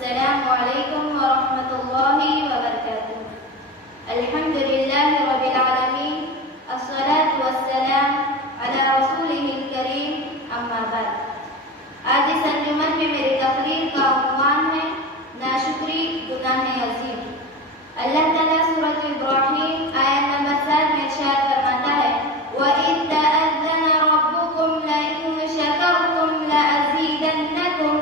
अस्सलामुअलैकुम वरहमतुल्लाहि वबरकातुहू। अल्हम्दुलिल्लाहि रब्बिल आलमीन, अस्सलातु वस्सलाम अला रसूलिहिल करीम, अम्मा बाद। आज इस अंजुमन में मेरी तकरीर का उन्वान है नाशुक्री गुनाह अजीम। अल्लाह ताला सूरत इब्राहीम आयत नंबर 7 में इरशाद फरमाता है, वइज़ तअज़्ज़न रब्बुकुम लइन शकरतुम लअज़ीदन्नकुम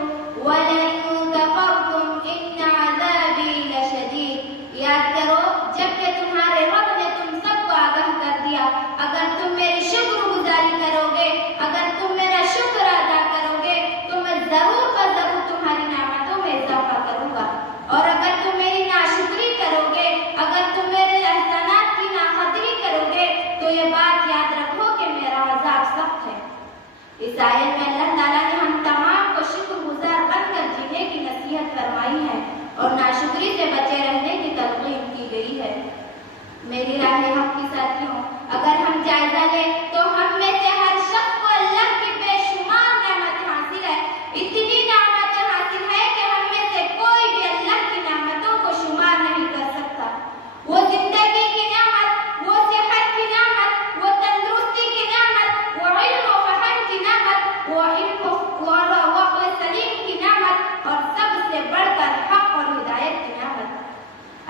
वलइन कफरतुम इन्न अज़ाबी लशदीद। याद करो जबकि तुम्हारे रब ने तुम सबको आगाह कर दिया, अगर तुम मेरी शुक्रगुजारी करोगे, अगर तुम मेरा शुक्र अदा करोगे तो मैं जरूर व जरूर तुम्हारी नेमतों में इजाफा करूंगा, और अगर तुम मेरी नाशुक्री करोगे, अगर तुम मेरे एहसानात की नाकदरी करोगे तो ये बात याद रखो कि मेरा अज़ाब सख्त है। इस आयत में अल्लाह ताला ने हम तमाम को शुक्रगुजार बनकर जीने की नसीहत फरमाई है और नाशुक्री से बचे रहने की तलकीन की गई है। मेरी राह हक की साथियों, अगर हम जायजा लें तो हम में से हर शख्स को अल्लाह की बेशुमार नेमतें हासिल है। इतनी नेमतें हासिल है कि हम में से कोई भी अल्लाह की नेमतों को शुमार नहीं कर सकता। वो जिंदगी की नेमत, वो सेहत की नेमत, वो तंदुरुस्ती की नेमत, वो इल्म व फहम की नेमत, वो इल्म और अक़ल सलीम की नेमत, और सबसे बढ़कर हक और हिदायत की नेमत।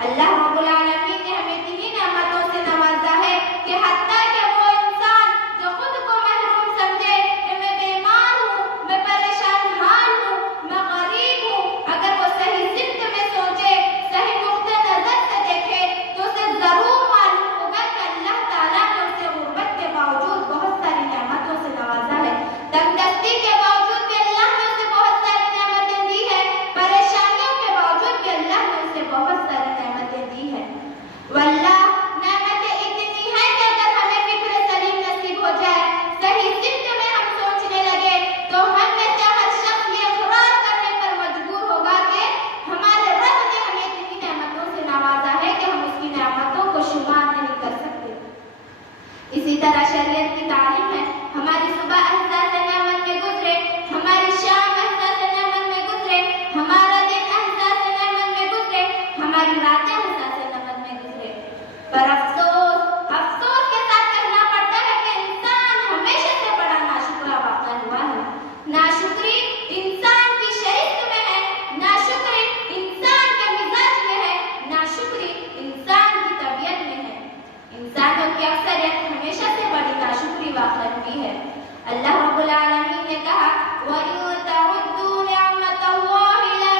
अल्लाह रब्बुल आलमीन ने हमें इतनी नेमतों से नवाजा है कि हत्ता कि वो इंसान जो खुद को महरूम समझे कि मैं बीमार हूँ, मैं परेशान हाल हूँ, मैं गरीब हूँ, अगर वो सही सिमत में सोचे, सही नुक्ते नजर से देखे तो उसे जरूर मालूम होगा कि अल्लाह ताला ने उसे गुर्बत के बावजूद बहुत सारी नेमतों से नवाजा है। तंगदस्ती के बावजूद भी अल्लाह ने उसे बहुत सारी नेमतें दी है, परेशानियों के बावजूद भी अल्लाह ने उसे बहुत सारी नेमतें दी है। वल्लाह नेमतें इतनी हैं कि अगर हमें फिक्र सलीम नसीब हो जाए, सही सिमत में हम सोचने लगे तो हम में से हर शख्स ये इकरार करने पर मजबूर होगा कि हमारे रब ने हमें इतनी नेमतों से नवाजा है कि हम उसकी नेमतों को शुमार नहीं कर सकते। इसी तरह शरीयत की तालीम है, हमारी सुबह एहसास नेमत में गुजरे, हमारी शाम एहसास नेमत में गुजरे, हमारा दिन एहसास नेमत में गुजरे, हमारी रातें एहसास नेमत में गुजरे। पर अफसोस के साथ कहना पड़ता है कि इंसान हमेशा से बड़ा नाशुक्रा वाक़या हुआ है। नाशुक्री इंसान की शरीयत में है, नाशुक्री इंसान के मिजाज में है, नाशुक्री इंसान की तबीयत में है। इंसानों की अक्सरियत हमेशा से बड़ी नाशुक्री वाक़या हुई है। अल्लाह रब्बुल आलमीन ने कहा, वइन तउद्दू निअमतल्लाहि ला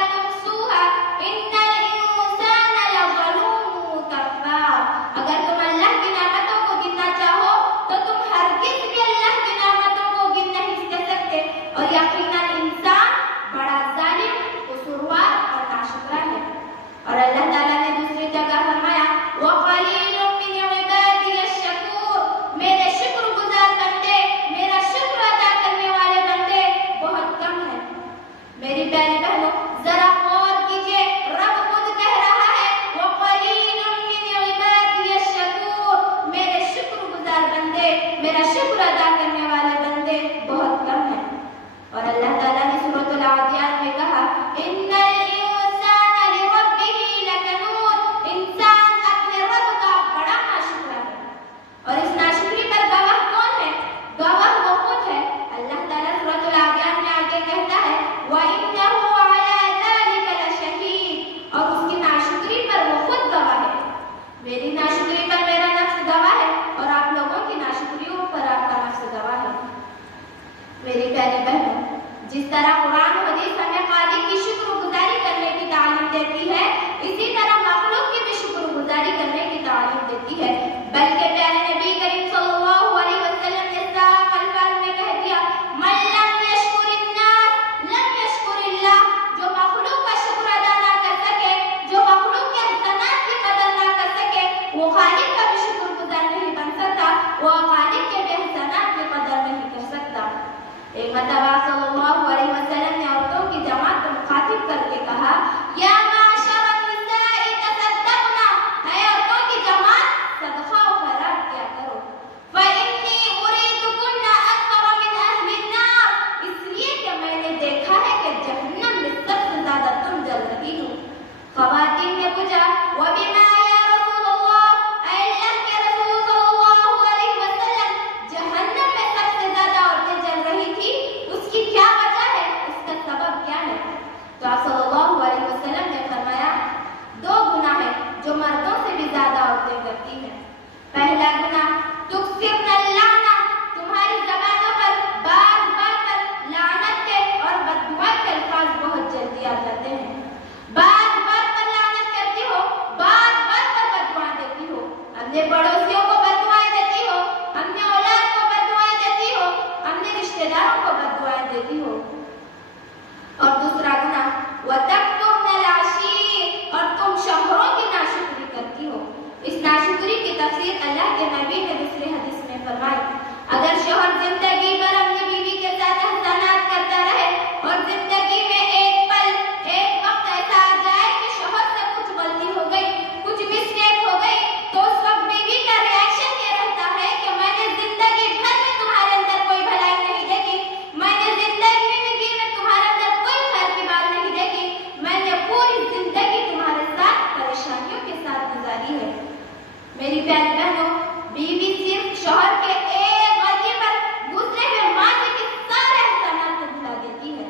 मेरी प्यारी बहनों, बीवी सिर्फ शौहर के एक गलती पर गुजरे हुए माजी के सारे एहसानात को भुला देती है।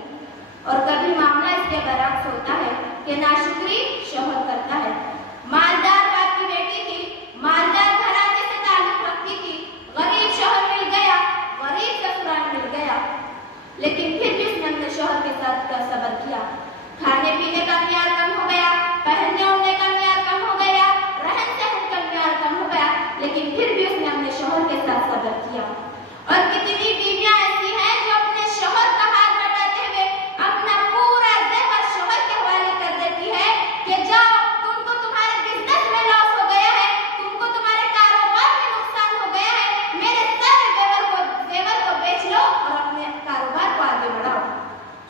और कभी मामला इसके बरअक्स होता है कि नाशुक्री शौहर करता है। मालदार बाप की बेटी थी, मालदार घराने से ताल्लुक रखती थी, गरीब शौहर मिल गया, गरीब ससुराल मिल गया, लेकिन फिर भी उसने अपने शौहर के साथ का सब्र किया। खाने पीने का म्यार कम हो गया, पहनने ओढ़ने का म्यार कम हो गया, रहन सहन का म्यार कम हो गया, लेकिन फिर भी उसने अपने शौहर के साथ सब्र किया। और कितनी बीवियां ऐसी हैं जो अपने शौहर का हाथ बटाते हुए अपना पूरा जेवर शौहर के हवाले कर देती है कि जाओ, तुमको तुम्हारे बिजनेस में लॉस हो गया है, तुमको तुम्हारे कारोबार में नुकसान हो गया है, मेरे सारे जेवर को बेच लो और अपने कारोबार को आगे बढ़ाओ।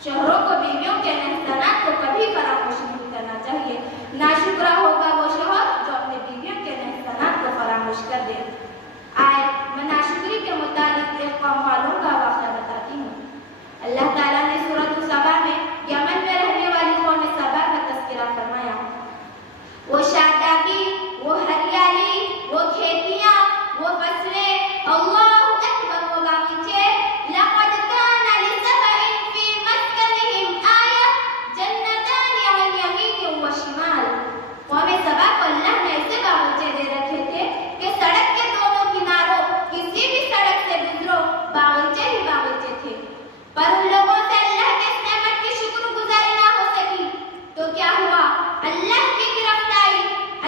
शौहरों को बीवियों के एहसानात को कभी फरामोश नहीं करना चाहिए। नाशुक्रा होगा वो शौहर जो अपने बीवियों के एहसानात को फरामोश कर दे। आए मैं नाशुक्री के मुतालिक एक कौम वालों का वाक़या बताती हूँ। अल्लाह ताला ने सूरत सबा में यमन में रहने वाली कौम सबा का तज़किरा फरमाया। वो शादाबी, वो हरियाली, वो खेतियाँ, वो फसलें, अल्लाहु अकबर, वो बागीचे, लक़द काना लिसबइन फी मस्कनिहिम आया जन्नतानि अन यमीन व शिमाल। कौम सबा को अल्लाह ने ऐसे बागीचे दे रखे थे कि सड़क के दोनों किनारों किसी भी सड़क से गुजरो बागीचे ही बागीचे थे। पर उन लोगों से अल्लाह के इस नेमत की शुक्रगुजारी ना हो सकी तो क्या हुआ? अल्लाह की गिरफ्त आई,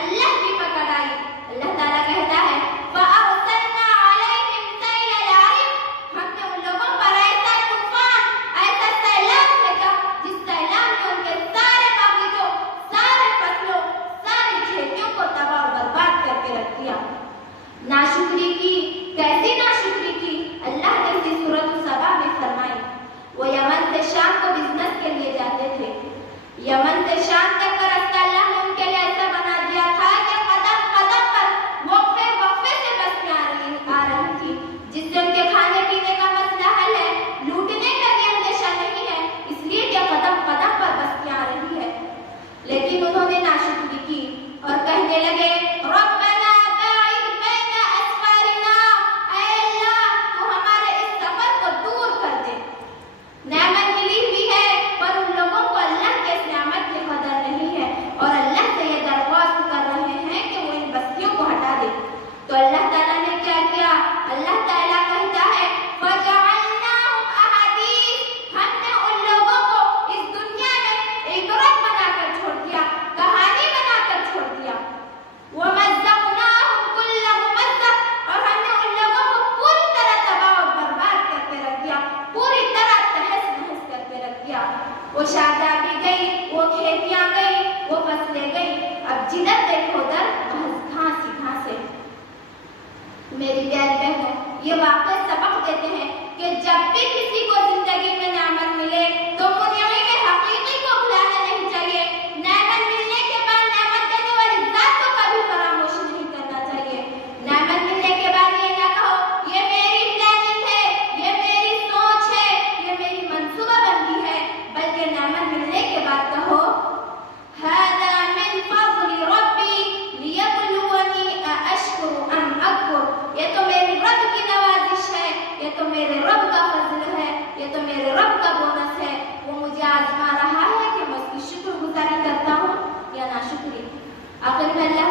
अल्लाह की पकड़ आई। अल्लाह ताला कहता है फअरसलना अलैहिम सैलल आरिम, हमने उन लोगों पर ऐसा तूफान, ऐसा सैलाब भेजा जिस सैलाब ने उनके सारे बागीचों, सारे फसलों, सारी खेतियों को तबाह और बर्बाद करके रख दिया। नाशुक्री की, कैसी नाशुक्री की? अल्लाह ने इसी सूरत सबा में फरमाई। वो यमन से शाम को बिजनेस के लिए जाते थे। यमन से शाम तक का रास्ता अल्लाह ने उनके लिए ऐसा बना दिया था कि कदम कदम पर वक्फे वक्फे से बस्तियां आ रही थी, जिससे उनके खाने पीने का मसला हल है, लूटने का भी अंदेशा नहीं है, इसलिए कि कदम कदम पर बस्तियां आ रही है। लेकिन उन्होंने नाशुक्री की और कहने लगे रब्बना बाइद बैना अस्फारिना, ऐ अल्लाह तू हमारे इस सफर को दूर कर दे। नेमत मिली हुई है पर उन लोगों को अल्लाह के इस नेमत की कदर नहीं है और अल्लाह से ये दरख्वास्त कर रहे हैं कि वो इन बस्तियों को हटा दे। तो अल्लाह ताला ने क्या किया? अल्लाह ताला कहता है फजअलनाहुम अहादीस, हमने उन लोगों को इस दुनिया में इबरत बनाकर छोड़ दिया, कहानी बनाकर छोड़ दिया। वमज़्ज़क़नाहुम कुल्ल मुमज़्ज़क़, और हमने उन लोगों को पूरी तरह तबाह और बर्बाद करके रख दिया, पूरी तरह तहस नहस करके रख दिया। वो शादाबी गई, वो खेतियां गई, वो फसलें गई, अब जिधर देखो उधर घास ही घास है। मेरी प्यारी बहनों, ये वाक़या सबक देते हैं कि जब भी किसी को जिंदगी में नेमत मिले तो मुनइम हकीकी को भुलाना नहीं चाहिए। नेमत मिलने के बाद नेमत देने वाली ज़ात को कभी फरामोश नहीं करना चाहिए। नेमत मिलने के बाद ये ना कहो ये मेरी प्लानिंग है, ये मेरी सोच है, ये मेरी मंसूबाबंदी है, बल्कि नेमत मिलने के बाद कहो हादा मिन फज़्लि रब्बी लियब्लुवनी अअश्कुरु अम अकफुर, ये तो मेरे रब की नवाजिश है, ये तो मेरे रब का फजल है, ये तो मेरे रब का बोनस है। वो मुझे आजमा रहा है कि मैं उसकी शुक्रगुजारी करता हूँ या नाशुक्री। आखिर में अल्लाह